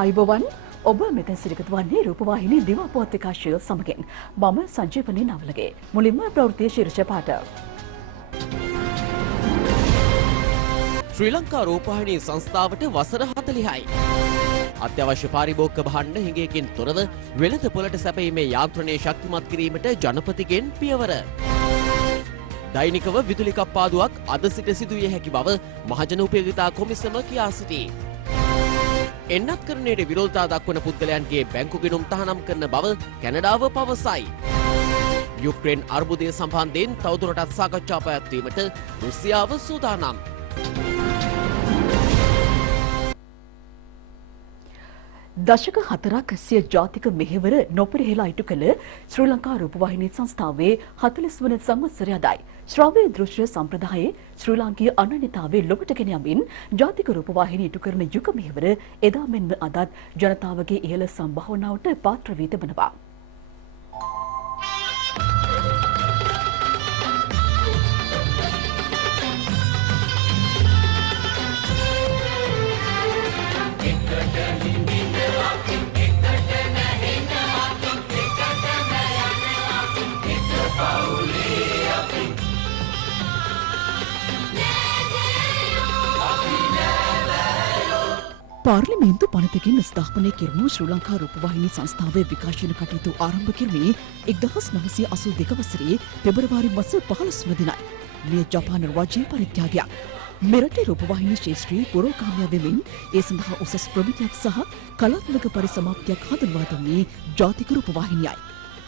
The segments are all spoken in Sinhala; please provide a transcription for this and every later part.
අයිබෝවන් ඔබ මෙතැන් සිරිකත වන්නේ රූපවාහිනී දිවා පුවත් විකාශය සමගින් මම සංජීවනී නවලගේ මුලින්ම ප්‍රවෘත්ති ශීර්ෂ පාඨ ශ්‍රී ලංකා රූපවාහිනී සංස්ථාවට වසර 40යි. අත්‍යවශ්‍ය පාරිභෝගික භාණ්ඩ හිඟයකින් තොරව වෙළඳ පොළට සැපයීමේ යාන්ත්‍රණය ශක්තිමත් කිරීමට ජනපතිගෙන් පියවර. දෛනිකව විදුලි කප්පාදුවක් අද සිට සිදුවිය හැකි බව මහජන උපයෝගිතා කොමිසම කියා සිටී. එන්නත්කරණයට විරෝධතා දක්වන පුද්ගලයන්ගේ බැංකු ගිණුම් තහනම් කරන බව කැනඩාව පවසයි. යුක්රේන් අර්බුදය සම්බන්ධයෙන් තවදුරටත් සාකච්ඡා පැවැත්වීමට රුසියාව සූදානම්. දශක 4ක් සිය ජාතික මෙහෙවර නොපිරිහෙලා ඉටු කළ ශ්‍රී ලංකා රූපවාහිනී සංස්ථාවේ 40 වන සංවත්සරය අදයි. ශ්‍රව්‍ය දෘශ්‍ය සම්ප්‍රදායේ ශ්‍රී ලාංකීය අනන්‍යතාවයේ ලොවට ගෙන යමින් ජාතික රූපවාහිනී ඉටු කරන යුග මෙහෙවර එදා මෙන්ම අදත් ජනතාවගේ ඉහළ සම්භාවනාවට පාත්‍ර වී තිබෙනවා. පාර්ලිමේන්තු පනතකින් ස්ථාපනය කෙරුණු ශ්‍රී ලංකා රූපවාහිනී සංස්ථාවේ විකාශන කටයුතු ආරම්භ කෙරුණේ 1982 වසරේ පෙබරවාරි මාස 15 වන දිනයි. මේ ජපාන රාජ්‍ය පරිත්‍යාගයක්. මෙරටේ රූපවාහිනී ශාස්ත්‍රයේ පුරෝගාමියා වෙමින් ඒ සඳහා උසස් ප්‍රමිතියක් සහ කලාත්මක පරිසමාප්තියක් හඳුන්වා දුන්නේ ජාතික රූපවාහිනියයි.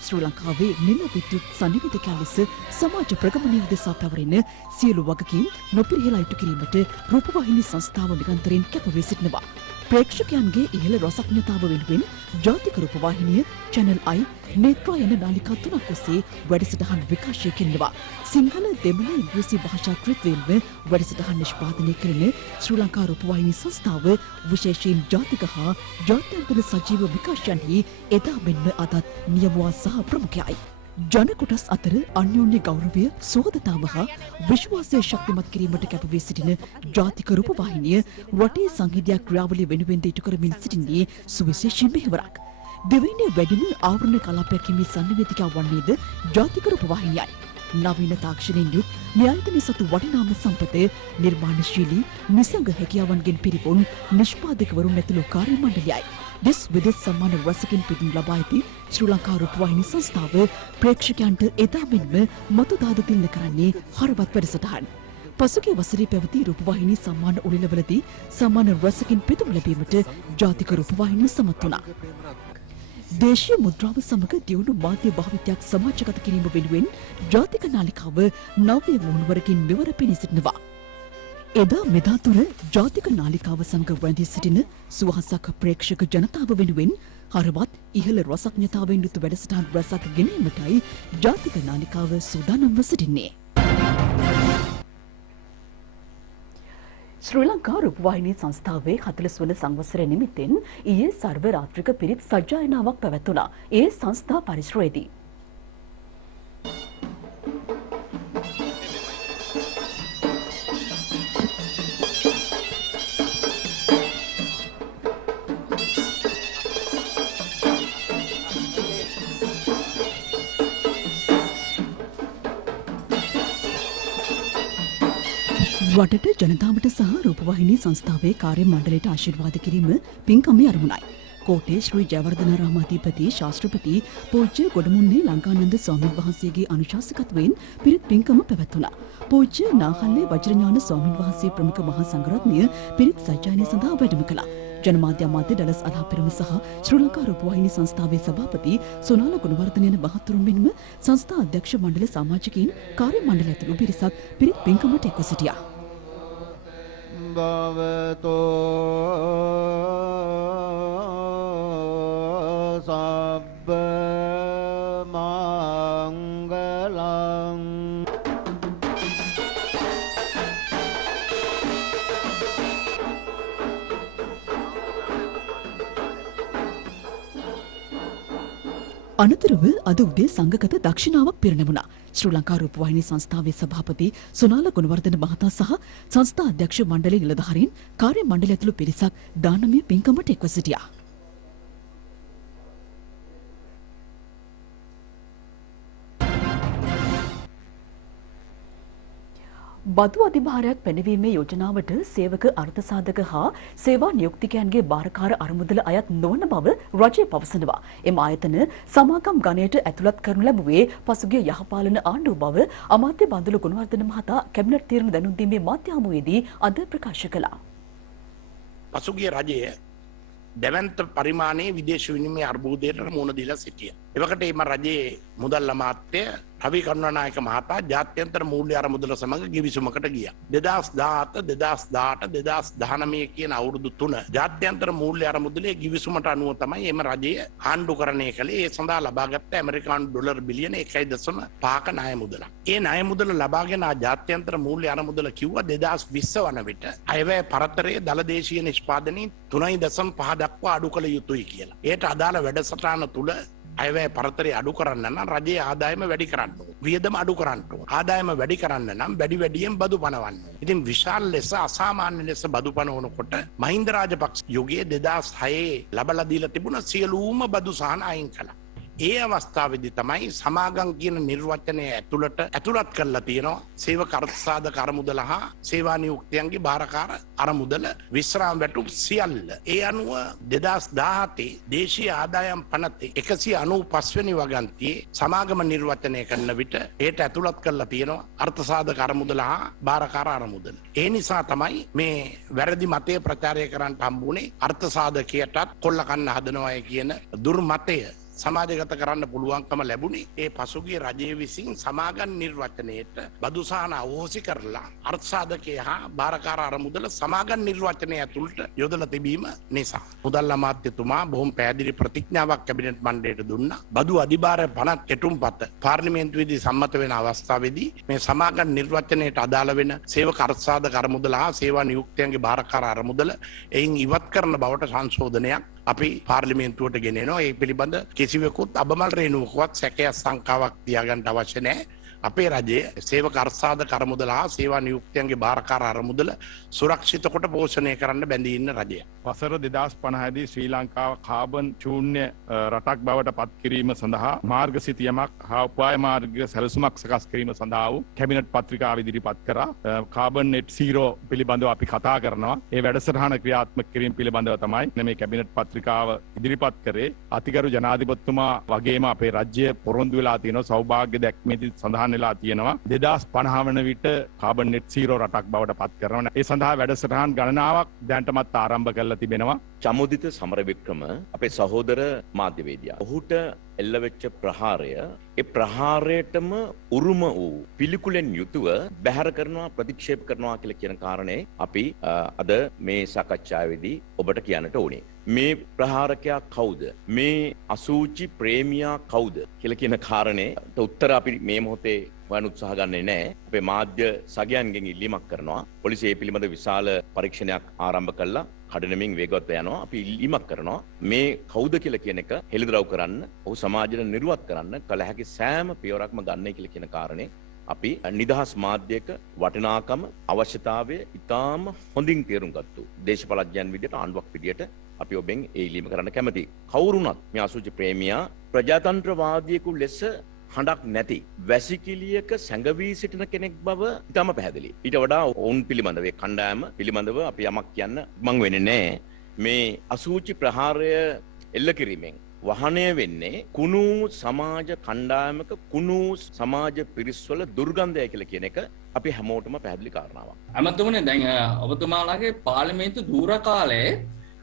ශ්‍රී ලංකාවේ නිල විද්‍යුත් සංනිවේදකයන් ලෙස සමාජ ප්‍රගමනය උදෙසා පැවරෙන සියලු වගකීම් නොපිරිහෙලා ඉටු කිරීමට රූපවාහිනී සංස්ථාව නිරන්තරයෙන් කැපවී සිටිනවා. ප්‍රේක්ෂකයන්ගේ ඉහළ රසඥතාව වෙනුවෙන් ජාතික රූපවාහිනිය චැනල් I නේත්‍රා යන නාලිකා 3ක් ඔස්සේ වැඩසටහන් විකාශය කෙරෙනවා. සිංහල දෙමළ ඉංග්‍රීසි භාෂා ක්‍රියාත්වෙන්ව වැඩසටහන් නිෂ්පාදනය කරන ශ්‍රී ලංකා රූපවාහිනී සංස්ථාව විශේෂයෙන් ජාතික හා ජාත්‍යන්තර සජීව විකාශයන්හි එදා මෙන්ම අදත් නියමුවා සහ ප්‍රමුඛයයි. ජන කොටස් අතර අන්‍යෝන්‍ය ගෞරවය, සුහදතාව හා විශ්වාසය ශක්තිමත් කිරීමට කැපවී සිටින ජාතික රූපවාහිනිය රටේ සංහිඳියා ක්‍රියාවලිය වෙනුවෙන් ඉටු කරමින් සිටින්නේ සුවිශේෂී මෙහෙවරක්. දෙවයිනේ වැඩිම ආවරණ කලාපයක් හිමි සංනිවේදිකා වන්නේද ජාතික රූපවාහිනියයි. නවීන තාක්ෂණයෙන් යුත් මේ ආයතනයේ සතු වටිනාම සම්පත නිර්මාණශීලී නිසංග හැකියාවන්ගෙන් පිරිපුන් නිෂ්පාදකවරුන් ඇතුළු කාර්ය මණ්ඩලයයි. දෙස් විදෙස් සම්මාන රසකින් පිදුම් ලබා ඇති ශ්‍රී ලංකා රූපවාහිනී සංස්ථාව ප්‍රේක්ෂකයන්ට එදා මෙන්ම මතු දාද තිල්න කරන්නේ හරවත් වැඩසටහන්. පසුගිය වසරේ පැවති රූපවාහිනී සම්මාන උළෙලවලදී සම්මාන රසකින් පිදුම් ලැබීමට ජාතික රූපවාහිනිය සමත් වුණා. දේශීය මුද්‍රාව සමග දියුණු මාධ්‍ය භාවිතයක් සමාජගත කිරීම වෙනුවෙන් ජාතික නාලිකාව නව්‍ය මුහුණුවරකින් මෙවර පෙනී සිටිනවා. එදා මෙදා තුර ජාතික නාලිකාව සමග වැඳී සිටින සුවහසක් ප්‍රේක්ෂක ජනතාව වෙනුවෙන් හරවත් ඉහළ රසඥතාවෙන් යුතු වැඩසටහන් රසක් ගෙනීමටයි ජාතික නාලිකාව සූදානම්ව සිටින්නේ. ශ්‍රී ලංකා රූපවාහිනී සංස්ථාවේ 40 වන සංවත්සරය නිමිත්තෙන් ඊයේ සර්ව රාත්‍රික පිරිත් සජ්ජායනාවක් පැවැත්වුණා. ඒ සංස්ථා පරිශ්‍රයේදී රටට ජනතාවට සහ රූපවාහිනී සංස්ථාවේ කාර්ය මණ්ඩලයට ආශිර්වාද කිරීම පින්කමේ අරමුණයි. කෝට්ටේ ශ්‍රී ජයවර්ධනාරාමාධිපති ශාස්ත්‍රපති පූජ්‍ය ගොඩමුන්නේ ලංකානන්ද ස්වාමීන් වහන්සේගේ අනුශාසකත්වයෙන් පිරිත් පින්කම පැවැත්වුණා. පූජ්‍ය නාහල්ලේ වජිරඥාන ස්වාමීන් වහන්සේ ප්‍රමුඛ මහා සංඝරත්නය පිරිත් සජ්ජායනය සඳහා වැඩම කළා. ජනමාධ්‍ය අමාත්‍ය ඩලස් අලාපිරම සහ ශ්‍රී ලංකා රූපවාහිනී සංස්ථාවේ සභාපති සොනාල ගුණවර්ධන යන මහතුරුන් මෙන්ම සංස්ථා අධ්‍යක්ෂ මණ්ඩල සමාජිකයින් කාර්ය මණ්ඩලය ඇතුළු පිරිසක් පිරිත් පින්කමට එක්ව සිටියා. භවතෝ සබ්බ මංගලං අනතුරුව අද උදේ සංඝගත දක්ෂිනාවක් පිරිනැමුණා. ශ්‍රී ලංකා රූපවාහිනී සංස්ථාවේ සභාපති සොනාල ගුණවර්ධන මහතා සහ සංස්ථා අධ්‍යක්ෂ මණ්ඩලයේ නිලධාරීන් කාර්ය මණ්ඩලය ඇතුළු පිරිසක් දානමය පින්කමට එක්ව සිටියා. බදු අධිභාරයක් පැනවීමේ යෝජනාවට සේවක අර්ථසාධක හා සේවා නියුක්තිකයන්ගේ භාරකාර අරමුදල අයත් නොවන බව රජය පවසනවා. එම ආයතන සමාගම් ගණයට ඇතුළත් කරනු ලැබුවේ පසුගිය යහපාලන ආණ්ඩුව බව අමාත්‍ය බන්දුල ගුණවර්ධන මහතා කැබිනට් තීරණ දැනුම් දීමේ මාධ්‍ය හමුවේදී අද ප්‍රකාශ කළා. පසුගිය රජය දැවන්ත පරිමාණයේ විදේශ විනිමය අර්බුදයට මුහුණ දීලා සිටියා. එවකට එම රජයේ මුදල් අමාත්‍ය රවි කරුණානායක මහතා ජාත්‍යන්තර මූල්‍ය අරමුදල සමග ගිවිසුමකට ගියා. 2017 2018 2019 කියන අවුරුදු 3 ජාත්‍යන්තර මූල්‍ය අරමුදලේ ගිවිසුමට අනුව තමයි එම රජය ආණ්ඩුකරණය කළේ. ඒ සඳහා ලබාගත් ඇමරිකානු ඩොලර් බිලියන 1.5ක ණය මුදලක්. ඒ ණය මුදල ලබාගෙන ජාත්‍යන්තර මූල්‍ය අරමුදල කිව්වා 2020 වන විට අයවැය පරතරයේ දළදේශීය නිෂ්පාදනයේ 3.5 දක්වා අඩු කළ යුතුයි කියලා. ඒට අදාළ වැඩසටහන තුල අයවැය පරතරය අඩු කරන්න නම් රජයේ ආදායම වැඩි කරන්න ඕන. වියදම අඩු කරන්න ඕන. ආදායම වැඩි කරන්න නම් වැඩියෙන් බදු පනවන්න ඕන. ඉතින් විශාල ලෙස අසාමාන්‍ය ලෙස බදු පනවනකොට මහින්ද රාජපක්ෂ යුගයේ 2006 ලබලා දීලා තිබුණ සියලුම බදු සහන අයින් කළා. ඒ අවස්ථාවේදී තමයි සමාගම් කියන නිර්වචනය ඇතුළත් කරලා තියෙනවා සේවක අර්ථසාධක අරමුදල හා සේවා නියුක්තයන්ගේ භාරකාර අරමුදල විශ්‍රාම වැටුප් සියල්ල. ඒ අනුව 2017 දේශීය ආදායම් පනතේ 195 වෙනි වගන්තියේ සමාගම නිර්වචනය කරන විට ඒට ඇතුළත් කරලා තියෙනවා අර්ථසාධක අරමුදල හා භාරකාර අරමුදල. ඒ නිසා තමයි මේ වැරදි මතය ප්‍රචාරය කරන්න හම්බුනේ අර්ථසාධකයටත් කොල්ල කන්න හදනවාය කියන දුර්මතය සමාජගත කරන්න පුළුවන්කම ලැබුණේ ඒ පසුගිය රජයේ විසින් සමාගම් නිර්වචනයේට බදුසහන අවෝසි කරලා අර්ථසාධකය හා භාරකාර අරමුදල සමාගම් නිර්වචනය ඇතුළට යොදලා තිබීම නිසා. මුදල් අමාත්‍යතුමා බොහොම පැහැදිලි ප්‍රතිඥාවක් කැබිනට් මණ්ඩලයට දුන්නා. බදු අධිභාර පනත් කෙටුම්පත පාර්ලිමේන්තුවේදී සම්මත වෙන අවස්ථාවේදී මේ සමාගම් නිර්වචනයට අදාළ වෙන සේවක අර්ථසාධක අරමුදල හා සේවා නියුක්තයන්ගේ භාරකාර අරමුදල එයින් ඉවත් කරන බවට සංශෝධනයක් අපි පාර්ලිමේන්තුවට ගෙනෙනවා. ඒ පිළිබඳ කිසිවෙකුත් අබමල් රේණුවකවත් සැකයක් සංකාවක් තියාගන්න අවශ්‍ය නැහැ. අපේ රජයේ සේවක අර්ථසාධක අරමුදල හා සේවා නියුක්තයන්ගේ භාරකාර අරමුදල සුරක්ෂිත කොට පෝෂණය කරන්න බැඳී ඉන්න රජය. වසර 2050 දී ශ්‍රී ලංකාව කාබන් ශූන්‍ය රටක් බවට පත් කිරීම සඳහා මාර්ග සිතියමක් හා උපාය මාර්ග සැලසුමක් සකස් කිරීම සඳහා වූ කැබිනට් පත්‍රිකාව ඉදිරිපත් කරා. කාබන් net zero පිළිබඳව අපි කතා කරනවා. ඒ වැඩසටහන ක්‍රියාත්මක කිරීම පිළිබඳව තමයි මේ කැබිනට් පත්‍රිකාව ඉදිරිපත් කරේ. අතිගරු ජනාධිපතිතුමා වගේම අපේ රජය පොරොන්දු වෙලා තියෙනවා සෞභාග්‍ය දැක්මේදී සඳහන් වෙලා තියෙනවා 2050 වන විට කාබන් net zero රටක් බවට පත් කරනවා. ඒ සඳහා වැඩසටහන් ගණනාවක් දැනටමත් ආරම්භ කරලා තිබෙනවා. චමුදිත සමරවික්‍රම අපේ සහෝදර මාධ්‍යවේදියා. ඔහුට එල්ලවෙච්ච ප්‍රහාරය ඒ ප්‍රහාරයටම උරුම වූ පිළිකුලෙන් යුතුව බැහැර කරනවා ප්‍රතික්ෂේප කරනවා කියලා කියන කාරණේ අපි අද මේ සාකච්ඡාවේදී ඔබට කියන්නට ඕනේ. මේ ප්‍රහාරකයා කවුද? මේ අසූචි ප්‍රේමියා කවුද කියලා කියන කාරණේට උත්තර අපි මේ මොහොතේ හොයන්න උත්සාහ ගන්නේ නැහැ. අපේ මාධ්‍ය සගයන්ගෙන් ඉල්ලීමක් කරනවා. පොලිසිය මේ පිළිබඳ විශාල පරීක්ෂණයක් ආරම්භ කළා. කඩනමින් වේගවත් යනවා. අපි ඉල්ලීමක් කරනවා මේ කවුද කියලා කියන එක හෙළිදරව් කරන්න, ඔහු සමාජයට නිර්වත් කරන්න කල හැකි සෑම පියවරක්ම ගන්නයි කියලා කියන කාරණේ අපි නිදහස් මාධ්‍යයක වටිනාකම අවශ්‍යතාවය ඉතාම හොඳින් තේරුම් ගත්තු දේශපාලඥයන් විදිහට ආණ්ඩුවක් විදිහට අපි ඔබෙන් ඒ ඉල්ලීම කරන්න කැමතියි. කවුරුණත් මේ අසුචි ප්‍රේමියා ප්‍රජාතන්ත්‍රවාදියෙකු ලෙස හඬක් නැති වැසිකිළියක සැඟවී සිටින කෙනෙක් බව ඉතාම පැහැදිලි. ඊට වඩා ඔවුන් පිළිබඳව ඒ කණ්ඩායම පිළිබඳව අපි යමක් කියන්න මං වෙන්නේ නැහැ. මේ අසූචි ප්‍රහාරය එල්ල කිරීමෙන් වහනය වෙන්නේ කුණු සමාජ කණ්ඩායමක කුණු සමාජ පිරිස්වල දුර්ගන්ධය කියලා කියන එක අපි හැමෝටම පැහැදිලි කාරණාවක්. අමතුමනේ දැන් ඔබතුමාලාගේ පාර්ලිමේන්තු දූර කාලයේ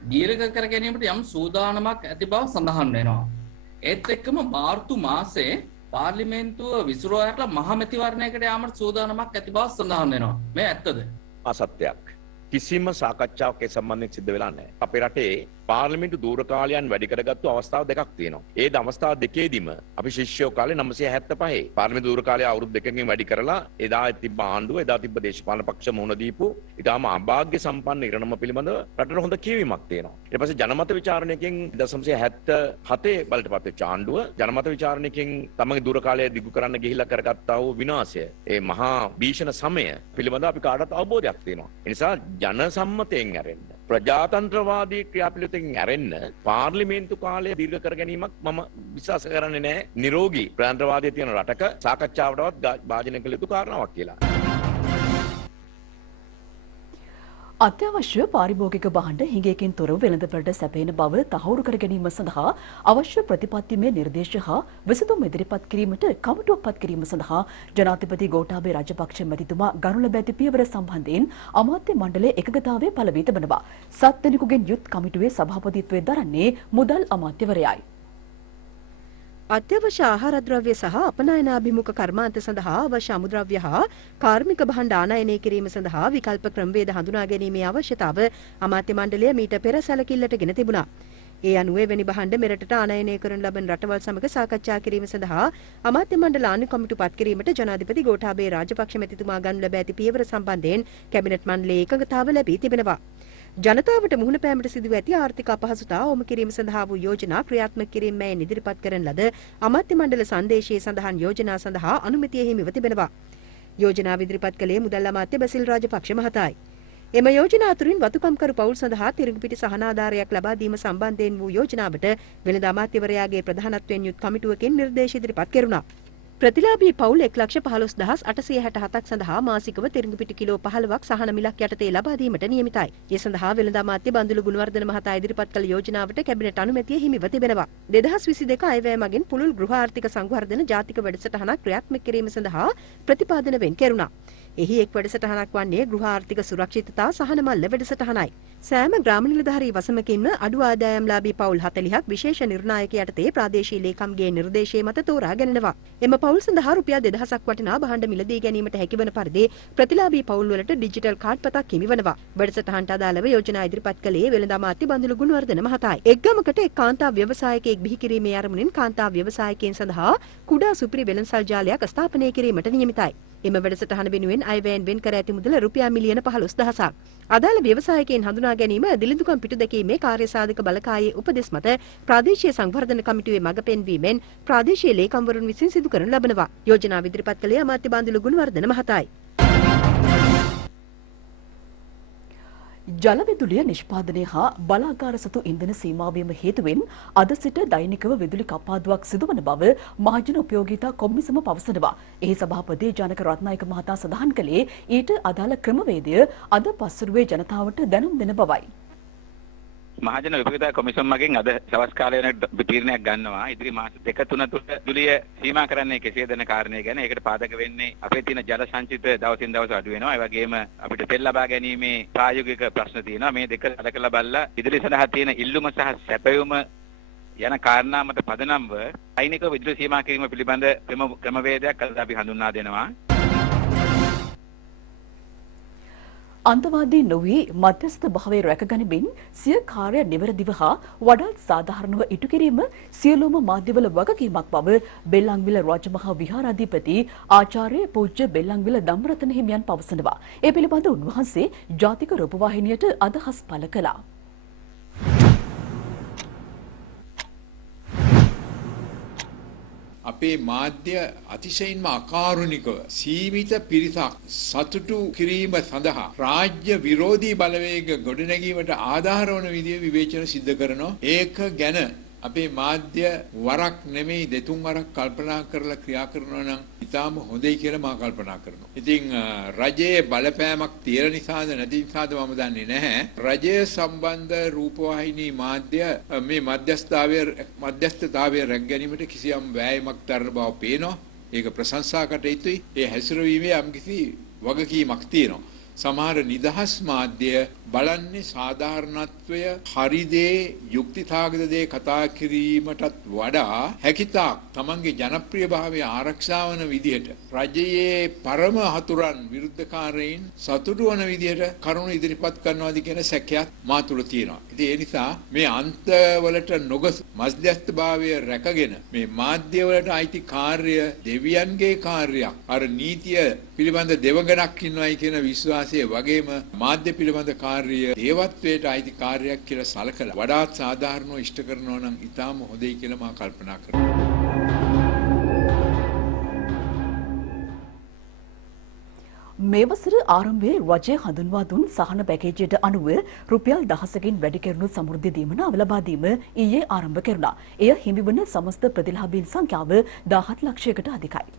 දීර්ඝ කර ගැනීමට යම් සූදානමක් ඇති බව සඳහන් වෙනවා. ඒත් එක්කම මාර්තු මාසයේ පාර්ලිමේන්තුව විසිරුවාට මහමැතිවරණයකට යාමට සූදානමක් ඇති බව සඳහන් වෙනවා. මේ ඇත්තද? අසත්‍යයක්. කිසිම සාකච්ඡාවක් ඒ සම්බන්ධයෙන් සිද්ධ වෙලා නැහැ. අපේ රටේ පාර්ලිමේන්තු දූර කාලයන් වැඩි කරගත්තු අවස්ථා දෙකක් තියෙනවා. ඒ අවස්ථා දෙකේදීම අපි ශිෂ්‍යෝ කාලේ 975 පාර්ලිමේන්තු දූර කාලය අවුරුදු දෙකකින් වැඩි කරලා එදා තිබ්බ ආණ්ඩුව එදා තිබ්බ දේශපාලන පක්ෂ මුහුණ දීපු ඊටාම අභාග්‍ය සම්පන්න ඉරණම පිළිබඳව රටට හොඳ කියවීමක් තියෙනවා. ඊට පස්සේ ජනමත විචාරණයකින් 1977 බලටපත් වෙච්ච ආණ්ඩුව ජනමත විචාරණයකින් තමගේ දූර කාලය දිගු කරන්න ගිහිල්ලා කරගත්තා වූ විනාශය ඒ මහා භීෂණ සමය පිළිබඳව අපි කාටවත් අවබෝධයක් තියෙනවා. ඒ නිසා ජන සම්මතයෙන් ඇරෙන්න ප්‍රජාතන්ත්‍රවාදී ක්‍රියාපිළිවෙතකින් ඇරෙන්න පාර්ලිමේන්තු කාලය දීර්ඝ කර ගැනීමක් මම විශ්වාස කරන්නේ නැහැ. නිරෝගී ප්‍රජාතන්ත්‍රවාදයේ තියෙන රටක සාකච්ඡාවටවත් භාජනය කළ යුතු කාරණාවක් කියලා. අත්‍යවශ්‍ය පාරිභෝගික භාණ්ඩ හිඟයකින් තොරව වෙළඳපළට සැපයන බව තහවුරු කර ගැනීම සඳහා අවශ්‍ය ප්‍රතිපත්තිමය නිර්දේශ හා විසඳුම් ඉදිරිපත් කිරීමට කමිටුවක් පත් කිරීම සඳහා ජනාධිපති ගෝඨාභය රාජපක්ෂ මැතිතුමා ගනු ලැබ ඇති පියවර සම්බන්ධයෙන් අමාත්‍ය මණ්ඩලයේ එකඟතාවය පළ වී තිබෙනවා. 7 දෙනෙකුගෙන් යුත් කමිටුවේ සභාපතිත්වය දරන්නේ මුදල් අමාත්‍යවරයයි. අත්‍යවශ්‍ය ආහාරද්‍රව්‍ය සහ අපනයනාභිමුඛ කර්මාන්ත සඳහා අවශ්‍ය අමුද්‍රව්‍ය හා කාර්මික භාණ්ඩ ආනයනය කිරීම සඳහා විකල්ප ක්‍රමවේද හඳුනා ගැනීමේ අවශ්‍යතාව අමාත්‍ය මණ්ඩලය මීට පෙර සැලකිල්ලට ගෙන තිබුණා. ඒ අනුව එවැනි භාණ්ඩ මෙරටට ආනයනය කරන ලබන රටවල් සමග සාකච්ඡා කිරීම සඳහා අමාත්‍ය මණ්ඩල ආණ්ඩු කමිටු පත් කිරීමට ජනාධිපති ගෝඨාභය රාජපක්ෂ මැතිතුමා ගනු ලැබ ඇති පියවර සම්බන්ධයෙන් කැබිනට් මණ්ඩලයේ එකඟතාව ලැබී තිබෙනවා. ජනතාවට මුහුණ පෑමට සිදුව ඇති ආර්ථික අපහසුතා ඔවුන් කිරීම සඳහා වූ යෝජනා ක්‍රියාත්මක කිරීමෙන් ඉදිරිපත් කරන ලද අමාත්‍ය මණ්ඩල සංදේශයේ සඳහන් යෝජනා සඳහා අනුමැතිය හිමිව තිබෙනවා. යෝජනාව ඉදිරිපත් කළේ මුදල් අමාත්‍ය බසිල් රාජපක්ෂ මහතායි. එම යෝජනා අතුරින් වතුකම්කරු පවුල් සඳහා තිරිඟුපිටි සහනාධාරයක් ලබා දීම සම්බන්ධයෙන් වූ යෝජනාවට වෙළඳ අමාත්‍යවරයාගේ ප්‍රධානත්වයෙන් යුත් කමිටුවකින් නිර්දේශ ඉදිරිපත් කෙරුණා. ප්‍රතිලාභී පවුල් 1,15,867ක් සඳහා මාසිකව තිරිඟුපිටි කිලෝ 15ක් සහන මිලක් යටතේ ලබා දීමට නියමිතයි. ඒ සඳහා වෙළඳ අමාත්‍ය බන්දුලු ගුණවර්ධන මහතා ඉදිරිපත් කළ යෝජනාවට කැබිනට් අනුමැතිය හිමිව තිබෙනවා. 2022 අයවැය මගින් පුළුල් ගෘහ ආර්ථික සංවර්ධන ජාතික වැඩසටහනක් ක්‍රියාත්මක කිරීම සඳහා ප්‍රතිපාදන වෙන් කෙරුණා. එහි එක් වැඩසටහනක් වන්නේ ගෘහ ආර්ථික සුරක්ෂිතතා සහන මල්ල වැඩසටහනයි. සෑම ග්‍රාම නිලධාරී වසමකින්ම අඩු ආදායම්ලාභී පවුල් 40ක් විශේෂ නිර්ණායක යටතේ ප්‍රාදේශීය ලේකම්ගේ නිර්දේශය මත තෝරා ගැනෙනවා. එම පවුල් සඳහා රුපියල් 2000ක් වටිනා භාණ්ඩ මිලදී ගැනීමට හැකිවන පරිදි ප්‍රතිලාභී පවුල් වලට ඩිජිටල් කාඩ් පතක් හිමිවනවා. වැඩසටහනට අදාළව යෝජනා ඉදිරිපත් කළේ වෙළඳ අමාත්‍ය බන්දුලු ගුණවර්ධන මහතායි. එක් ගමකට එක් කාන්තා ව්‍යවසායකයෙක් බිහි කිරීමේ අරමුණින් කාන්තා ව්‍යවසායකයන් සඳහා කුඩා සුපිරි වෙළඳසල් ජාලයක් ස්ථාපනය කිරීමට නියමිතයි. එම වැඩසටහන වෙනුවෙන් අයවැයෙන් වෙන් කර ඇති මුදල රුපියල් මිලියන 15000ක්. අදාළ ව්‍යවසායකයන් හඳුනා ගැනීම දිලිඳුකම් පිටු දැකීමේ කාර්යසාධක බලකායේ උපදෙස් මත ප්‍රාදේශීය සංවර්ධන කමිටුවේ මඟ පෙන්වීමෙන් ප්‍රාදේශීය ලේකම්වරුන් විසින් සිදු කරනු ලබනවා. යෝජනාව ඉදිරිපත් කළේ අමාත්‍ය බන්දුලු ගුණවර්ධන මහතායි. ජල විදුලිය නිෂ්පාදනය හා බලාගාර සතු ඉන්ධන සීමාවීම හේතුවෙන් අද සිට දෛනිකව විදුලි කප්පාදුවක් සිදුවන බව මහජන උපයෝගීතා කොමිසම පවසනවා. එහි සභාපති ජනක රත්නායක මහතා සඳහන් කළේ ඊට අදාළ ක්‍රමවේදය අද පස්වරුවේ ජනතාවට දැනුම් දෙන බවයි. මහජන උපයෝගිතා කොමිසම මගින් අද සවස් කාලය වෙනකොට තීරණයක් ගන්නවා. ඉදිරි මාස 2-3 තුළ දුලිය සීමා කරන්නේ කෙසේද යන කාරණය ගැන. ඒකට පාදක වෙන්නේ අපේ තියෙන ජල සංචිත දවසින් දවස අඩු වෙනවා. ඒ වගේම අපිට තෙල් ලබා ගැනීමේ ප්‍රායෝගික ප්‍රශ්න තියෙනවා. මේ දෙක සලකලා බලලා ඉදිරි සඳහා තියෙන ඉල්ලුම සහ සැපයුම යන කාරණා මත පදනම්ව දෛනික විදුලි සීමා කිරීම පිළිබඳ ක්‍රමවේදයක් අද අපි හඳුන්වා දෙනවා. අන්තවාදී නොවී මධ්‍යස්ථ භාවයේ රැකගනිමින් සිය කාර්ය නිවැරදිව හා වඩාත් සාධාරණව ඉටු කිරීම සියලුම මාධ්‍යවල වගකීමක් බව බෙල්ලන්විල රාජමහා විහාරාධිපති ආචාර්ය පූජ්‍ය බෙල්ලන්විල ධම්රතන හිමියන් පවසනවා. ඒ පිළිබඳ උන්වහන්සේ ජාතික රූපවාහිනියට අදහස් පළ කළා. අපේ මාධ්‍ය අතිශයින්ම අකාරුණිකව සීමිත පිරිසක් සතුටු කිරීම සඳහා රාජ්‍ය විරෝධී බලවේග ගොඩනැගීමට ආධාර වන විදිහේ විවේචන සිද්ධ කරනවා. ඒක ගැන අපේ මාධ්‍ය වරක් නෙමෙයි දෙතුන් වරක් කල්පනා කරලා ක්‍රියා කරනවා නම් ඉතාම හොඳයි කියලා මම කල්පනා කරනවා. ඉතින් රජයේ බලපෑමක් තියෙන නිසාද නැති නිසාද මම දන්නේ නැහැ. රජය සම්බන්ධ රූපවාහිනී මාධ්‍ය මේ මධ්‍යස්ථතාවය රැක ගැනීමට කිසියම් වෑයමක් දරන බව පේනවා. ඒක ප්‍රශංසා කටයුතුයි. ඒ හැසිරවීමේ යම්කිසි වගකීමක් තියෙනවා. සමහර නිදහස් මාධ්‍ය බලන්නේ සාධාරණත්වය හරිදේ යුක්තිතාගත දේ කතා කිරීමටත් වඩා හැකිතාක් තමන්ගේ ජනප්‍රියභාවය ආරක්ෂා වන විදිහට රජයේ පරම හතුරන් විරුද්ධකාරයින් සතුටු වන විදිහට කරුණු ඉදිරිපත් කරනවාද කියන සැකයක් මා තුළ තියෙනවා. ඉතින් ඒ නිසා මේ අන්තවලට නොගොස් මධ්‍යස්ථභාවය රැකගෙන මේ මාධ්‍යවලට අයිති කාර්ය දෙවියන්ගේ කාර්යයක් අර නීතිය පිළිබඳ දෙවඟනක් ඉන්නවයි කියන විශ්වාසය වගේම මාධ්‍ය පිළිබඳ දේවත්වයට අයිති කාර්යයක් කියලා සලකලා වඩාත් සාධාරණව ඉෂ්ට කරනවා නම් ඉතාම හොඳයි කියලා මම කල්පනා කරනවා. මේ වසර ආරම්භයේ රජය හඳුන්වා දුන් සහන පැකේජයට අනුව රුපියල් 1000කින් වැඩි කෙරුණු සමෘද්ධි දීමනාව ලබා දීම ඊයේ ආරම්භ කෙරුණා. එය හිමිවන සමස්ත ප්‍රතිලාභීන් සංඛ්‍යාව 17 ලක්ෂයකට අධිකයි.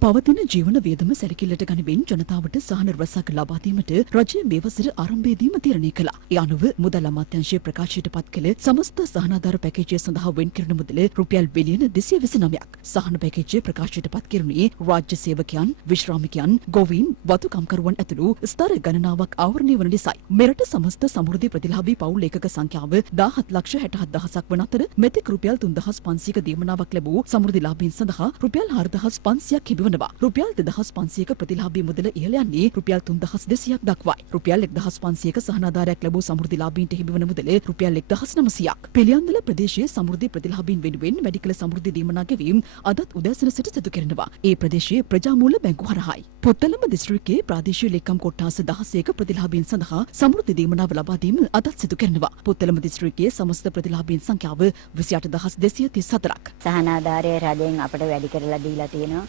පවතින ජීවන වියදම සැලකිල්ලට ගනිමින් ජනතාවට සහන රැසක් ලබා දීමට රජය මේ වසර ආරම්භයේදීම තීරණය කළා. ඒ අනුව මුදල් අමාත්‍යාංශය ප්‍රකාශයට පත් කළ සමස්ත සහනාධාර පැකේජය සඳහා වෙන් කරන මුදල රුපියල් බිලියන 229ක්. සහන පැකේජය ප්‍රකාශයට පත් කෙරුණේ රාජ්‍ය සේවකයන්, විශ්‍රාමිකයන්, ගොවීන්, වතුකම්කරුවන් ඇතුළු ස්තර ගණනාවක් ආවරණය වන නිසායි. මෙරට සමස්ත සමෘද්ධි ප්‍රතිලාභී පවුල් ඒකක සංඛ්‍යාව 17,67,000ක් වන අතර මෙතෙක් රුපියල් 3,500ක දීමනාවක් ලැබූ සමෘද්ධිලාභීන් සඳහා රුපියල් 4,500ක් හිමිවනවා. රුපියල් 2,500ක ප්‍රතිලාභී මුදල ඉහළ යන්නේ රුපියල් 3,200ක් දක්වායි. රුපියල් 1,500ක සහනාධාරයක් ලැබූ සමෘද්ධිලාභීන්ට හිමිවන මුදල රුපියල් 1,900ක්. පිළියන්දල ප්‍රදේශයේ සමෘද්ධි ප්‍රතිලාභීන් වෙනුවෙන් වැඩි කළ සමෘද්ධි දීමනා ගෙවීම් අදත් උදෑසන සිට සිදු කරනවා. ඒ ප්‍රදේශයේ ප්‍රජාමූල බැංකු හරහායි. පුත්තලම දිස්ත්‍රික්කයේ ප්‍රාදේශීය ලේකම් කොට්ටාස 16ක ප්‍රතිලාභීන් සඳහා සමෘද්ධි දීමනාව ලබා දීම අදත් සිදු කරනවා. පුත්තලම දිස්ත්‍රික්කයේ සමස්ත ප්‍රතිලාභීන් සංඛ්‍යාව 28,234ක්. සහනාධාරය රජයෙන් අපට වැඩි කරලා දීලා තියෙනවා.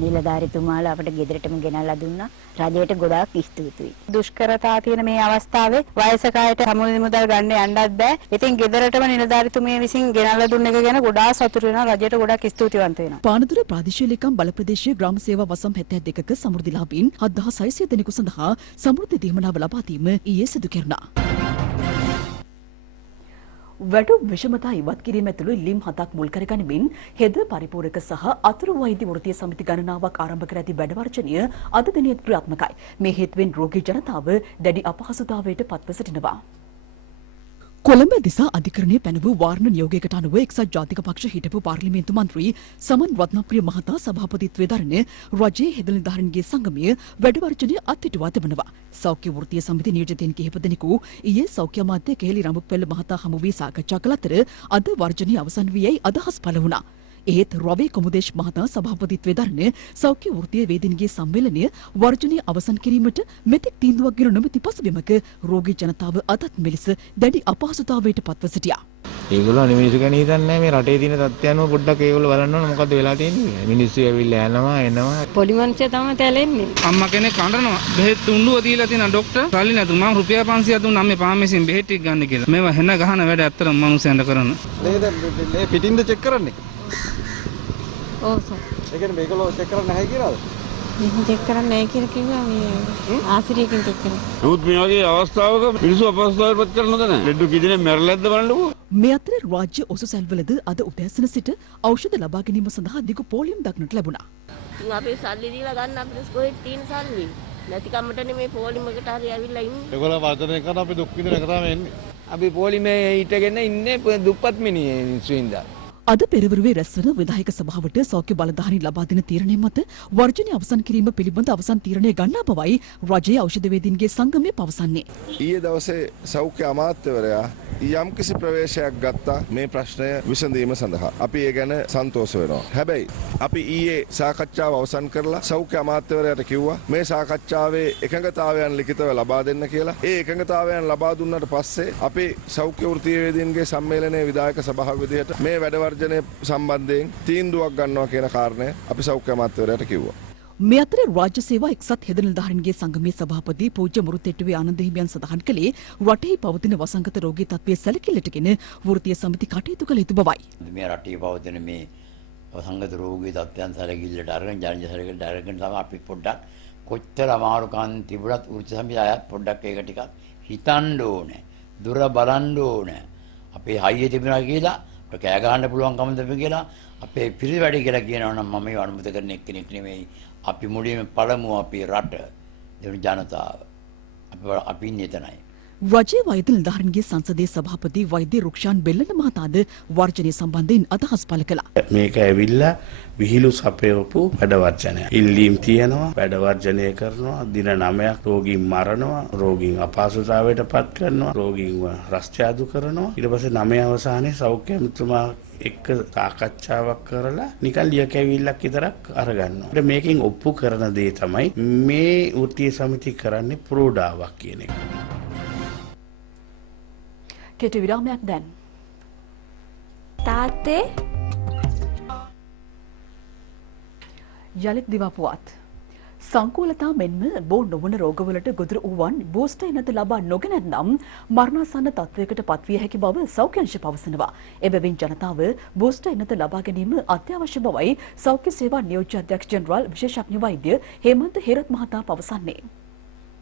නිලධාරිතුමාලා අපට ගෙදරටම ගෙනල්ලා දුන්නා. රජයට ගොඩාක් ස්තුතියි. දුෂ්කරතා තියෙන මේ අවස්ථාවේ වයසක අයට සමුදේ මුදල් ගන්න යන්නත් බෑ. ඉතින් ගෙදරටම නිලධාරිතුමිය විසින් ගෙනල්ලා දුන්න එක ගැන ගොඩාක් සතුටු වෙනවා. රජයට ගොඩාක් ස්තුතිවන්ත වෙනවා. පානදුර ප්‍රාදේශීය ලේකම් බල ප්‍රදේශයේ ග්‍රාම සේවා වසම් 72ක සමෘද්ධිලාභීන් 7,600 දෙනෙකු සඳහා සමෘද්ධි දීමනාව ලබා දීම ඊයේ සිදු කෙරුණා. වැඩු විෂමතා ඉවත් කිරීම ඇතුළු ඉල්ලීම් 7ක් මුල් කරගනිමින් හෙද පරිපූරක සහ අතුරු වෛද්‍ය වෘත්තීය සමිති ගණනාවක් ආරම්භ කර ඇති වැඩවර්ජනය අද දිනයේ ක්‍රියාත්මකයි. මේ හේතුවෙන් රෝගී ජනතාව දැඩි අපහසුතාවයට පත්ව සිටිනවා. කොළඹ දිසා අධිකරණයේ පැනවූ වාරණ නියෝගයකට අනුව එක්සත් ජාතික පක්ෂ හිටපු පාර්ලිමේන්තු මන්ත්‍රී සමන් රත්නප්‍රිය මහතා සභාපතිත්වයේ දරන රජයේ හෙද නිලධාරීන්ගේ සංගමය වැඩවර්ජනය අත්හිටුවා තිබෙනවා. සෞඛ්‍ය වෘත්තීය සමිති නියෝජිතයින් කිහිප දෙනෙකු ඊයේ සෞඛ්‍ය අමාත්‍ය කෙහෙලි රඹුක්වැල්ල මහතා හමු වී සාකච්ඡා කළ අතර අද වර්ජනය අවසන් වී යයි අදහස් පළ වුණා. ඒත් රවී කොමුදේශ් මහතා සභාපතිත්වයේ දරන සෞඛ්‍ය වෘත්තීය වේදිනගේ සම්මේලනය වර්ජනය අවසන් කිරීමට මෙතෙක් තීන්දුවක් ගෙන නොමැති පසුබිමක රෝගී ජනතාව අදත් මෙලෙස දැඩි අපහසුතාවයට පත්ව සිටියා. ඒගොල්ලෝ මිනිස්සු ගැන හිතන්නේ මේ රටේ තියෙන තත්ත්වයන්ව පොඩ්ඩක් ඒගොල්ලෝ බලන්න ඕන මොකද්ද වෙලා තියෙන්නේ. මිනිස්සු ඇවිල්ලා යනවා එනවා. පොඩි මනුස්සය තමයි තැලෙන්නේ. අම්මා කෙනෙක් කඳනවා බෙහෙත් තුණ්ඩුව දීලා තියෙන ડોක්ටර් සල්ලි නැතු මම රුපියල් 500ක් දුන්නා අම්මේ පාමේසින් බෙහෙත් ටික ගන්න කියලා. මේවා හෙන ගහන වැඩ ඇත්තටම මනුස්සයන්ට කරන. නේද මේ පිටින්ද චෙක් කරන්නේ? ඔව් සර්. ඒ කියන්නේ මේකලෝ චෙක් කරන්නේ නැහැ කියලාද? මෙහෙම චෙක් කරන්නේ නැහැ කියලා කිව්වා මේ ආසිරියකින් චෙක් කරා. නමුත් මේ වගේ අවස්ථාවක මිනිස්සු අපහසුතාවයට පත් කරනවද නැහැ? ලෙඩ කිදිනේ මැරෙලාද බලන්නකෝ. මේ අතර රාජ්‍ය ඔසුසැල්වලද අද උදෑසන සිට ඖෂධ ලබා ගැනීම සඳහා දිගු පෝලියම් දක්නට ලැබුණා. ඉතින් අපි සල්ලි දීලා ගන්න අපිට කොහෙද තියෙන සල්ලි? නැති කමටනේ මේ පොලිමකට හරි ඇවිල්ලා ඉන්නේ. ඒගොල්ලෝ වර්ධනය කරන අපි දුක් විඳින එක තමයි එන්නේ. අපි පොලිමේ හිටගෙන ඉන්නේ දුප්පත් මිනිස්සු ඉඳලා. අද පෙරවරුවේ රැස්වන විධායක සභාවට සෞඛ්‍ය බලධාරීන් ලබා දෙන තීරණය මත වර්ජනය අවසන් කිරීම පිළිබඳ අවසන් තීරණය ගන්නා බවයි රජයේ ඖෂධ වේදීන්ගේ සංගමය පවසන්නේ. ඊයේ දවසේ සෞඛ්‍ය අමාත්‍යවරයා යම්කිසි ප්‍රවේශයක් ගත්තා මේ ප්‍රශ්නය විසඳීම සඳහා. අපි ඒ ගැන සන්තෝෂ වෙනවා. හැබැයි අපි ඊයේ සාකච්ඡාව අවසන් කරලා සෞඛ්‍ය අමාත්‍යවරයාට කිව්වා මේ සාකච්ඡාවේ එකඟතාවයන් ලිඛිතව ලබා දෙන්න කියලා. ඒ එකඟතාවයන් ලබා දුන්නාට පස්සේ අපි සෞඛ්‍ය වෘත්තීය වේදීන්ගේ සම්මේලනයේ විධායක සභාව විදිහට මේ වැඩවර්ජනය සම්බන්ධයෙන් තීන්දුවක් ගන්නවා කියන කාරණය අපි සෞඛ්‍ය අමාත්‍යවරයාට කිව්වා. මේ අතර රාජ්‍ය සේවා එක්සත් හෙද නිලධාරීන්ගේ සංගමයේ සභාපති පූජ්‍ය මුරුතෙට්ටුවේ ආනන්ද හිමියන් සඳහන් කළේ රටෙහි පවතින වසංගත රෝගී තත්ත්වයේ සැලකිල්ලටගෙන වෘත්තීය සමිති කටයුතු කළ යුතු බවයි. මේ රටේ පවතින මේ වසංගත රෝගී තත්ත්වයන් සැලකිල්ලට අරගෙන ජනජ සැලකිල්ලට අරගෙන තමයි අපි පොඩ්ඩක් කොච්චර අමාරුකම් තිබුණත් වෘත්තීය සමිතිය අයත් පොඩ්ඩක් ඒක ටිකක් හිතන්න ඕනේ. දුර බලන්න ඕනේ. අපේ හයිය තිබුණා කියලා කෑ ගහන්න පුළුවන් කම දෙන්න කියලා අපේ පිරි වැඩි කියලා කියනවා නම් මම මේ අනුමත කරන එක්කෙනෙක් නෙමෙයි. අපි මුලින්ම පළමුව අපේ රට දෙවි ජනතාව අපි ඉන්නේ එතනයි. රජයේ වෛද්‍ය නිලධාරීන්ගේ සංසදීය සභාපති වෛද්‍ය රුක්ෂාන් බෙල්ලන මහතාද වර්ජනය සම්බන්ධයෙන් අදහස් පළ කළා. මේක ඇවිල්ලා විහිළු සපයවපු වැඩවර්ජනය. ඉල්ලීම් තියෙනවා, වැඩවර්ජනය කරනවා, දින 9ක් රෝගීන් මරනවා, රෝගීන් අපහසුතාවයට පත් කරනවා, රෝගීන්ව රස්තියාදු කරනවා. ඊට පස්සේ 9 අවසානයේ සෞඛ්‍ය අමාත්‍යතුමා එක්ක සාකච්ඡාවක් කරලා නිකන් ලියකැවිල්ලක් විතරක් අරගන්නවා. මේකෙන් ඔප්පු කරන දේ තමයි මේ වෘත්තීය සමිති කරන්නේ ප්‍රෝඩාවක් කියන එක. කෙටි විරාමයක් දැන්. තාත්තේ යලිත් දිවා පුවත්. සංකූලතා මෙන්ම බෝ නොවන රෝගවලට ගොදුරු වූවන් බූස්ටර් එනත ලබා නොගෙන ඇතනම් මරණාසන්න තත්වයකට පත්විය හැකි බව සෞඛ්‍ය අංශ පවසනවා. එබැවින් ජනතාව බූස්ටර් එනත ලබා ගැනීම අත්‍යවශ්‍ය බවයි සෞඛ්‍ය සේවා නියෝජ්‍ය අධ්‍යක්ෂ ජෙනරාල් විශේෂඥ වෛද්‍ය හේමන්ත හේරත් මහතා පවසන්නේ.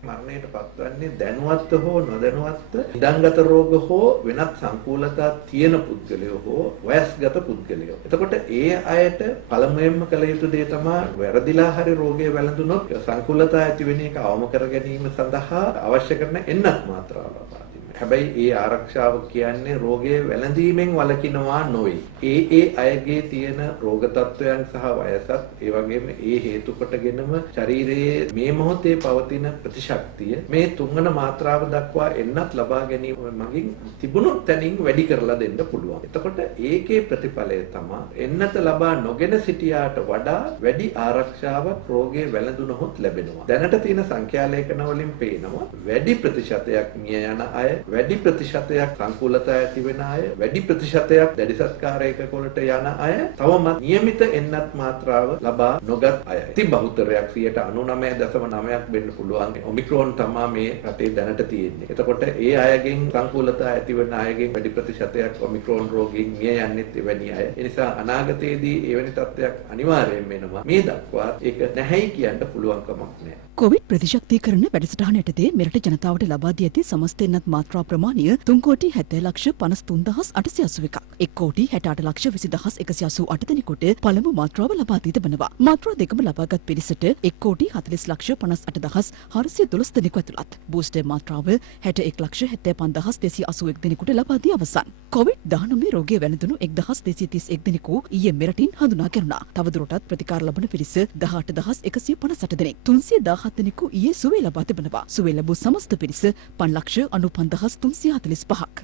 මරණයට පත්වන්නේ දැනුවත්ව හෝ නොදැනුවත්ව ඉඩම්ගත රෝග හෝ වෙනත් සංකූලතා තියෙන පුද්ගලයෝ හෝ වයස්ගත පුද්ගලයෝ. එතකොට ඒ අයට පළමුවෙන්ම කළ යුතු දේ තමයි වැරදිලා හරි රෝගය වැළඳුනොත් සංකූලතා ඇති වෙන එක අවම කර ගැනීම සඳහා අවශ්‍ය කරන එන්නත් මාත්‍රාව ලබා හැබැයි ඒ ආරක්ෂාව කියන්නේ රෝගයේ වැළඳීමෙන් වළකිනවා නොවේ. ඒ අයගේ තියෙන රෝග තත්ත්වයන් සහ වයසත් ඒ වගේම ඒ හේතු කොටගෙනම ශරීරයේ මේ මොහොතේ පවතින ප්‍රතිශක්තිය මේ තුන්වන මාත්‍රාව දක්වා එන්නත් ලබා ගැනීම මගින් තිබුණු තැනින් වැඩි කරලා දෙන්න පුළුවන්. එතකොට ඒකේ ප්‍රතිඵලය තමයි එන්නත ලබා නොගෙන සිටියාට වඩා වැඩි ආරක්ෂාවක් රෝගයේ වැළඳුනොත් ලැබෙනවා. දැනට තියෙන සංඛ්‍යා ලේඛන වලින් පේනවා වැඩි ප්‍රතිශතයක් මිය යන අය වැඩි ප්‍රතිශතයක් සංකූලතා ඇති වෙන අය වැඩි ප්‍රතිශතයක් දැඩි සත්කාරයක වලට යන අය තවමත් નિયમિત එන්නත් මාත්‍රාව ලබා නොගත් අය. ඉතින් බහුතරයක් 99.9ක් වෙන්න පුළුවන්. ඔමික්‍රෝන් තමයි මේ රටේ දැනට තියෙන්නේ. එතකොට ඒ අයගෙන් සංකූලතා ඇති වෙන අයගෙන් වැඩි ප්‍රතිශතයක් ඔමික්‍රෝන් රෝගීන් මිය යන්නේ එවැනි අය. ඒ නිසා අනාගතයේදී එවැනි තත්ත්වයක් අනිවාර්යයෙන් වෙනවා. මේ දක්වා ඒක නැහැයි කියන්න පුළුවන් කමක් නැහැ. කොවිඩ් ප්‍රතිශක්තිකරණ වැඩසටහන යටතේ මෙරට ජනතාවට ලබා දී ඇති සමස්ත එන්නත් මාත්‍රා ප්‍රමාණය 3,70,53,881ක්. 1,68,20,188 දෙනෙකුට පළමු මාත්‍රාව ලබා දී තිබෙනවා. මාත්‍රා දෙකම ලබාගත් පිරිසට 1,40,50,412 දෙනෙකු ඇතුළත්. බූස්ටර් මාත්‍රාව 61,75,281 දෙනෙකුට ලබා දී අවසන්. කොවිඩ්-19 රෝගය වැළඳුණු 1,231 දෙනෙකු ඊයේ මෙරටින් හඳුනා ගැනුණා. තවදුරටත් ප්‍රතිකාර ලබන පිරිස 18,158 දෙනෙක්. 317 දෙනෙකු ඊයේ සුවය ලබා තිබෙනවා. සුවය ලැබූ සමස්ත පිරිස 5,95,345ක්.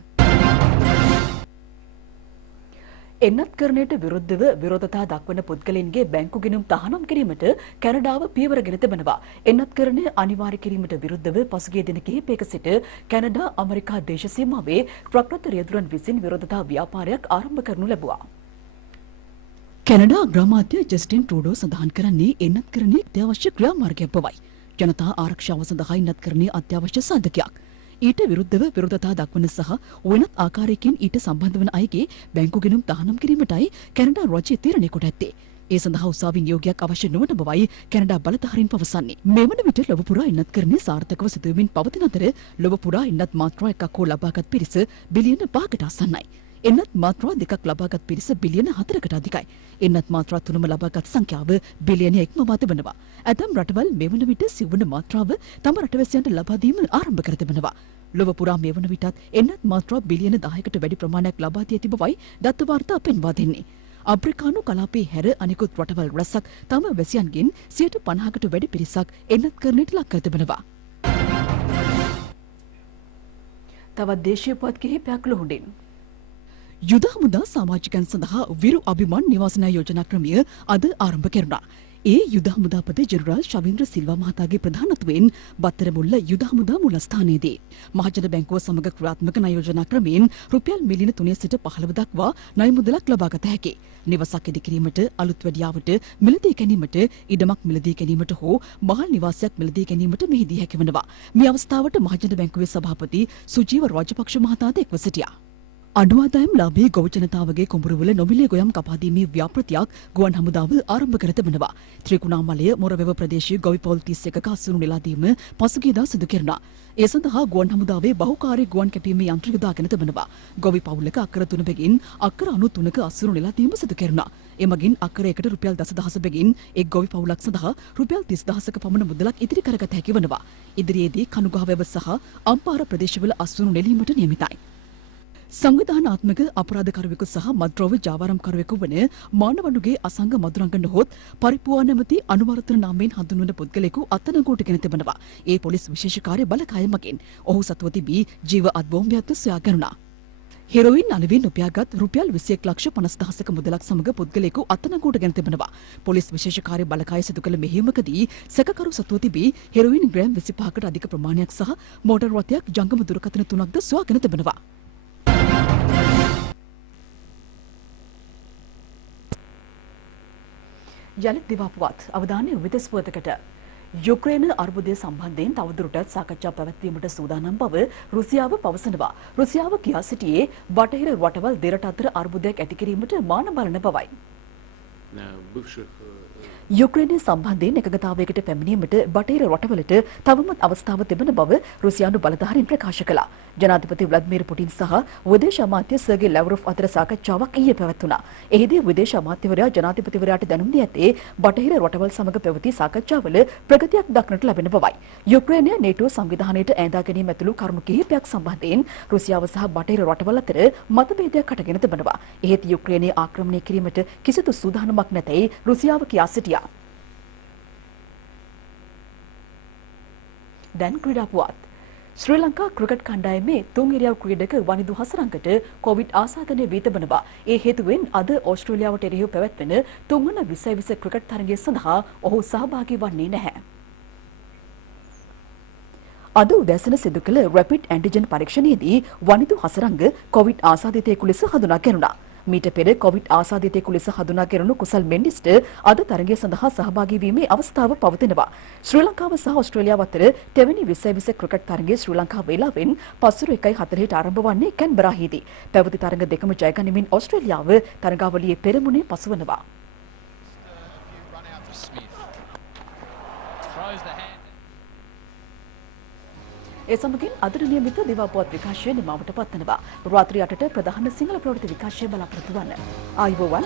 එන්නත්කරණයට විරුද්ධව විරෝධතා දක්වන පුද්ගලයන්ගේ බැංකු ගිණුම් තහනම් කිරීමට කැනඩාව පියවරගෙන තිබෙනවා. එන්නත්කරණය අනිවාර්ය කිරීමට විරුද්ධව පසුගිය දින කිහිපයක සිට කැනඩා ඇමරිකා දේශ සීමාවේ ට්‍රක් රියදුරන් විසින් විරෝධතා ව්‍යාපාරයක් ආරම්භ කරනු ලැබුවා. කැනඩා අග්‍රාමාත්‍ය ජස්ටින් ට්‍රූඩෝ සඳහන් කරන්නේ එන්නත්කරණය අත්‍යවශ්‍ය ක්‍රියාමාර්ගයක් බවයි. ජනතා ආරක්ෂාව සඳහා එන්නත්කරණය අත්‍යවශ්‍ය සාධකයක්. ඊට විරුද්ධව විරෝධතා දක්වන සහ වෙනත් ආකාරයකින් ඊට සම්බන්ධ වන අයගේ බැංකු ගිණුම් තහනම් කිරීමටයි කැනඩා රාජ්‍ය තීරණය කොට ඇත්තේ. ඒ සඳහා උසාවි නියෝගයක් අවශ්‍ය නොවන බවයි කැනඩා බලධාරීන් පවසන්නේ. මෙවන විට ලොව පුරා එන්නත්කරණය සාර්ථකව සිදුවමින් පවතින අතර ලොව පුරා එන්නත් මාත්‍රා 1ක් හෝ ලබාගත් පිරිස බිලියන 5කට ආසන්නයි. එන්නත් මාත්‍රා 2ක් ලබාගත් පිරිස බිලියන 4කට අධිකයි. එන්නත් මාත්‍රා 3ම ලබාගත් සංඛ්‍යාව බිලියන 1ම තිබෙනවා. ඇතම් රටවල් මෙවන විට සිවුන මාත්‍රාව තම රටවැසියන්ට ලබා දීම ආරම්භ කර තිබෙනවා. ලොව පුරා මෙවන විටත් එන්නත් මාත්‍රා බිලියන 10කට වැඩි ප්‍රමාණයක් ලබා දී ඇති බවයි දත්ත වාර්තා පෙන්වා දෙන්නේ. අප්‍රිකානු කලාපයේ හැර අනෙකුත් රටවල් රැසක් තම වැසියන්ගෙන් 50%කට වැඩි පිරිසක් එන්නත්කරණයට ලක් කර තිබෙනවා. තවත් දේශීය පුවත් කිහිපයක් ලොහුඬින් යුද හමුදා සමාජිකයන් සඳහා විරු අභිමාන් නිවාසන යෝජනා ක්‍රමය අද ආරම්භ කෙරුණා. ඒ යුද හමුදාපති ජෙනරාල් ශවීන්ද්‍ර සිල්වා මහතාගේ ප්‍රධානත්වයෙන් බත්තරමුල්ල යුද හමුදා මුලස්ථානයේදී මහජන බැංකුව සමග ක්‍රියාත්මක ණය යෝජනා ක්‍රමයෙන් රුපියල් මිලියන 3 සිට 15 දක්වා ණය මුදලක් ලබාගත හැකියි. නිවසක් ඉදිකිරීමට, අලුත් වැඩියාවට, මිලදී ගැනීමට, ඉඩමක් මිලදී ගැනීමට හෝ මහල් නිවාසයක් මිලදී ගැනීමට මෙහිදී හැකි වෙනවා. මේ අවස්ථාවට මහජන බැංකුවේ සභාපති සුජීව රාජපක්ෂ මහතාද එක්ව සිටියා. අඩු ආදායම් ලාභී ගොවි ජනතාවගේ කුඹුරවල නොමිලේ ගොයම් කපා දීමේ ව්‍යාපෘතියක් ගුවන් හමුදාව ආරම්භ කර තිබෙනවා. ත්‍රිකුණාමලය මොරවැව ප්‍රදේශයේ ගොවි පවුල් 31ක අසුරු නෙලා දීම පසුගියදා සිදු කෙරුණා. ඒ සඳහා ගුවන් හමුදාවේ බහුකාර්ය ගුවන් කැපීමේ යන්ත්‍ර යොදාගෙන තිබෙනවා. ගොවි පවුලක අක්කර 3 බැගින් අක්කර 93ක අසුරු නෙලා දීම සිදු කෙරුණා. එමගින් අක්කරයකට රුපියල් 10,000 බැගින් එක් ගොවි පවුලක් සඳහා රුපියල් 30,000ක පමණ මුදලක් ඉදිරි කරගත හැකි වෙනවා. ඉදිරියේදී කනුගහවැව සහ අම්පාර ප්‍රදේශවල අසුරු නෙලීමට නියමිතයි. සංවිධානාත්මක අපරාධකරුවෙකු සහ මද්‍රව්‍ය ජාවාරම්කරුවෙකු වන මානවඩුගේ අසංග මදුරංග නොහොත් පරිප්පුවා නැමැති අනුවර්තන නාමයෙන් හඳුන්වන පුද්ගලයෙකු අත්අඩංගුවට ගෙන තිබෙනවා. ඒ පොලිස් විශේෂ කාර්ය බලකාය මගින් ඔහු සතුව තිබී ජීව අත්බෝම්බයක්ද සොයා ගන්නා. හෙරොයින් අලෙවින් උපයාගත් රුපියල් 21,50,000ක මුදලක් සමග පුද්ගලයෙකු අත්අඩංගුවට ගෙන තිබෙනවා. පොලිස් විශේෂ කාර්ය බලකාය සිදු කළ මෙහෙයුමකදී සැකකරු සතුව තිබී හෙරොයින් ග්‍රෑම් 25කට අධික ප්‍රමාණයක් සහ මෝටර් රථයක් ජංගම දුරකථන 3ක්ද සොයාගෙන තිබෙනවා. යළිත් දිවාපුවත් අවධානය විදෙස් පුවතකට. යුක්‍රේන අර්බුදය සම්බන්ධයෙන් තවදුරටත් සාකච්ඡා පැවැත්වීමට සූදානම් බව රුසියාව පවසනවා. රුසියාව කියා සිටියේ බටහිර රටවල් දෙරට අතර අර්බුදයක් ඇති කිරීමට මාන බලන බවයි. යුක්‍රේනය සම්බන්ධයෙන් එකගතාවයකට පැමිණීමට බටහිර රටවලට තවමත් අවස්ථාව තිබෙන බව රුසියානු බලධාරීන් ප්‍රකාශ කළා. ජනාධිපති ව්ලාදිමිර් පුටින් සහ විදේශ අමාත්‍ය සර්ගෙයි ලැව්රොව් අතර සාකච්ඡාවක් ඊයේ පැවැත්වුණා. එහිදී විදේශ අමාත්‍යවරයා ජනාධිපතිවරයාට දැනුම් දී ඇත්තේ බටහිර රටවල් සමග පැවති සාකච්ඡාවල ප්‍රගතියක් දක්නට ලැබෙන බවයි. යුක්‍රේනය නේටෝ සංවිධානයට ඈඳා ගැනීම ඇතුළු කරුණු කිහිපයක් සම්බන්ධයෙන් රුසියාව සහ බටහිර රටවල් අතර මතභේදයක් හටගෙන තිබෙනවා. එහෙත් යුක්‍රේනය ආක්‍රමණය කිරීමට කිසිදු සූදානමක් නැතයි රුසියාව කියා සිටියා. දැන් ක්‍රීඩා පුවත්. ශ්‍රී ලංකා ක්‍රිකට් කණ්ඩායමේ තුන් ඉරියව් ක්‍රීඩක වනිදු හසරංගට කොවිඩ් ආසාදනය වී තිබෙනවා. ඒ හේතුවෙන් අද ඕස්ට්‍රේලියාවට එරෙහිව පැවැත්වෙන තුන්වන 2020 ක්‍රිකට් තරගය සඳහා ඔහු සහභාගී වන්නේ නැහැ. අද උදෑසන සිදු කළ රැපිඩ් ඇන්ටිජන් පරීක්ෂණයේදී වනිදු හසරංග කොවිඩ් ආසාදිතයෙකු ලෙස හඳුනා ගැනුණා. මීට පෙර කොවිඩ් ආසාදිතයෙකු ලෙස හඳුනා ගැනුණු කුසල් මෙන්ඩිස්ට අද තරගය සඳහා සහභාගී වීමේ අවස්ථාව පවතිනවා. ශ්‍රී ලංකාව සහ ඕස්ට්‍රේලියාව අතර තෙවැනි 2020 ක්‍රිකට් තරගය ශ්‍රී ලංකා වේලාවෙන් පස්වරු 1:40ට ආරම්භ වන්නේ කැන්බරාහිදී. පැවති තරග දෙකම ජය ගනිමින් ඕස්ට්‍රේලියාව තරගාවලියේ පෙරමුණේ පසුවනවා. ඒ සමගින් අදට නියමිත දිවා පුවත් විකාශය නිමවට පත්වනවා. රාත්‍රී 8ට ප්‍රධාන සිංහල ප්‍රවෘත්ති විකාශය බලාපොරොත්තු වන්න. ආයුබෝවන්.